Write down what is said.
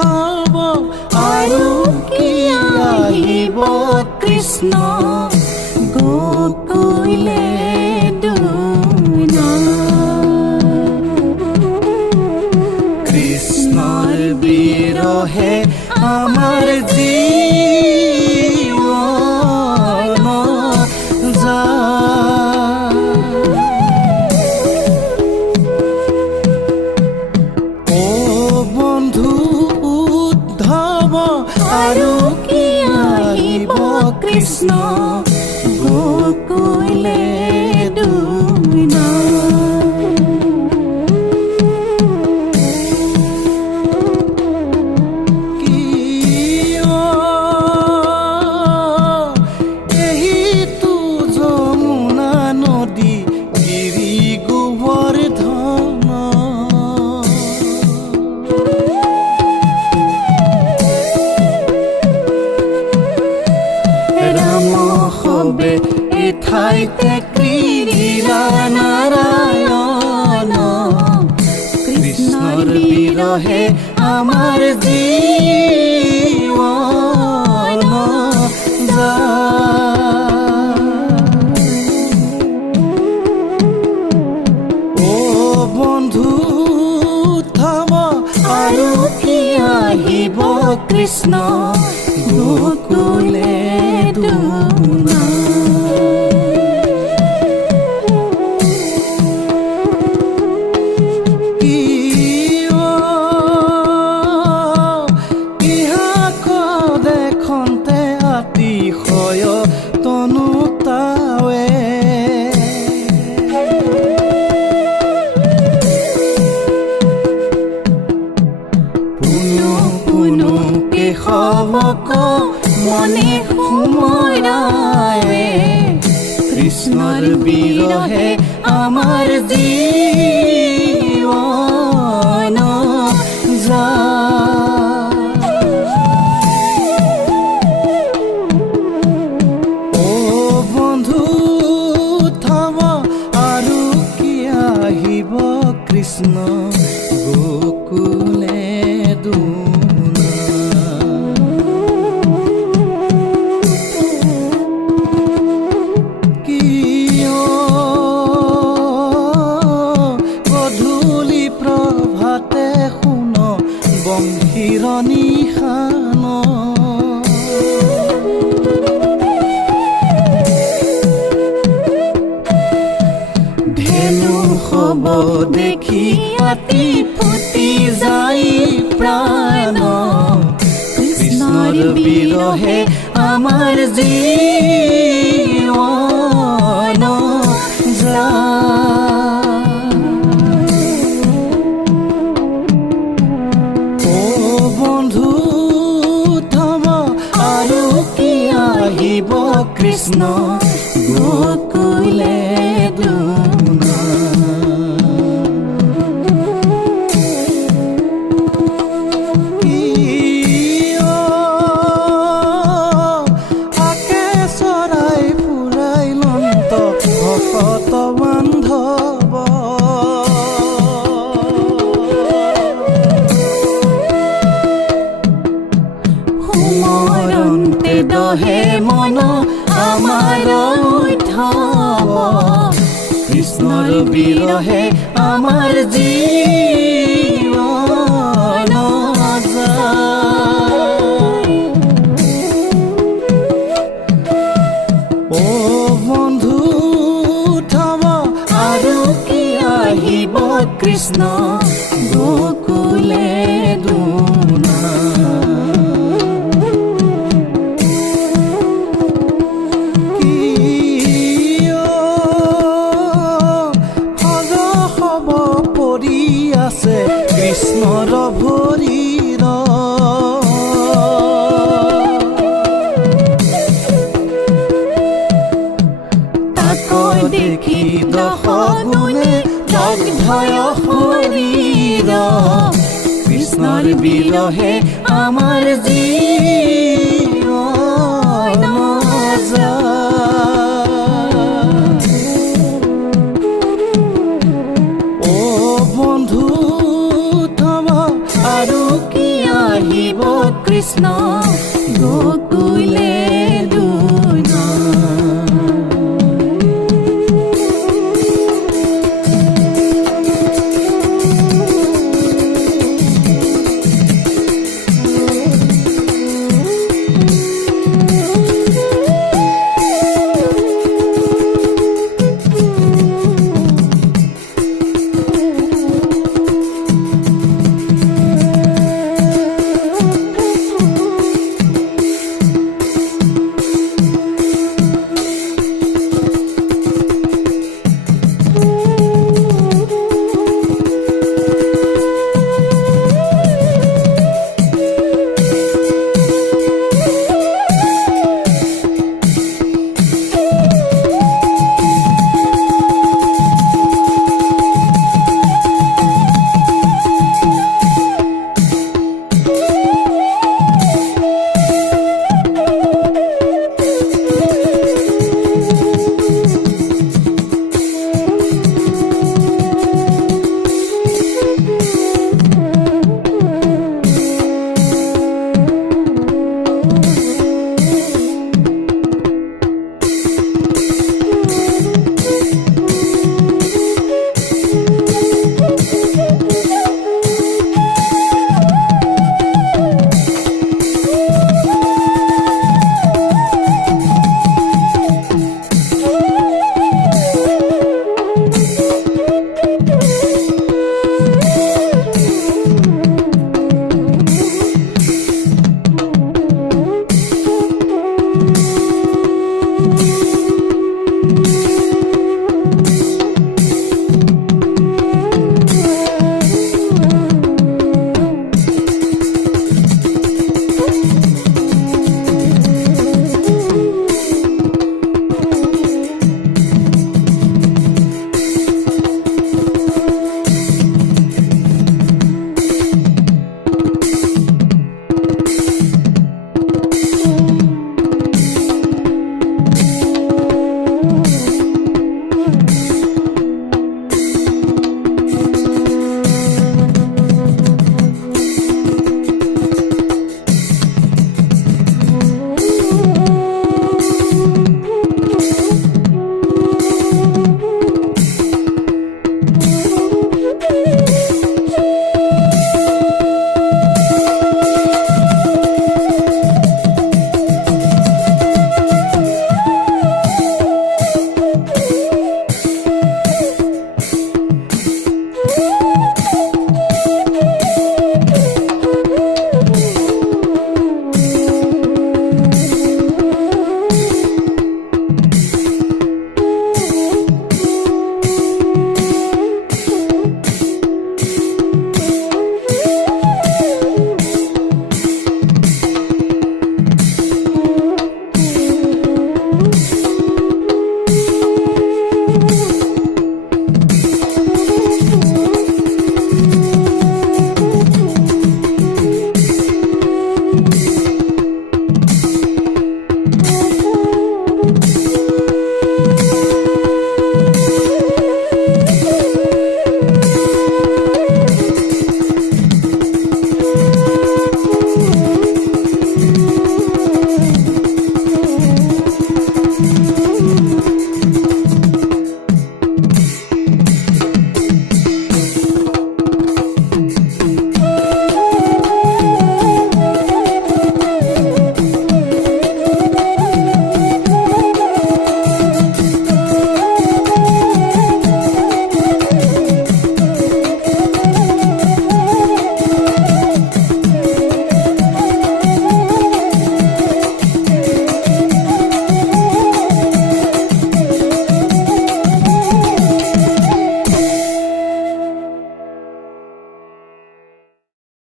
উদ্ধাব আৰু কি আহিব কৃষ্ণ গোকুলে দুনা। কৃষ্ণৰ বিৰহে আমাৰ জীৱন যায়। ও বন্ধু উদ্ধৱ আৰু কি আহিব কৃষ্ণ গোকুলে দুনা। ঠাইতে ক্ৰীড়া নাৰায়ণ কৃষ্ণৰ বিৰহে আমাৰ জীৱন যায়। ও বন্ধু উদ্ধৱ আৰু কি আহিব কৃষ্ণ গোকুলে দুনা। মনে সোমৰায়ে কৃষ্ণৰ বিৰহে আমাৰ জীৱন যায়। ও বন্ধু উদ্ধৱ আৰু কি আহিব কৃষ্ণ গোকুলে দুনা। বংশীৰ নিশান ধেনু হব দেখি অতি ফুটি যাই প্ৰাণ কৃষ্ণৰ বিৰহে আমাৰ জীৱন যায়। আহিব কৃষ্ণ গোকুলে দুনা। আকে চৰাই ফুৰাই লন্ত ভকত বান্ধৱ সুমৰন্তে দহে মন আমাৰ উদ্ধৱ কৃষ্ণৰ বিৰহে আমাৰ জীৱন যায়। ও বন্ধু উদ্ধৱ আৰু কি আহিব কৃষ্ণ গোকুলে দুনা। কৃষ্ণৰ ভৰিৰ তাকৈ দেখি দশ গুণে দগ্ধয় শৰীৰ কৃষ্ণৰ বিৰহে আমাৰ জীৱন যায়। ও বন্ধু আৰু কি আহি কৃষ্ণ গকুলে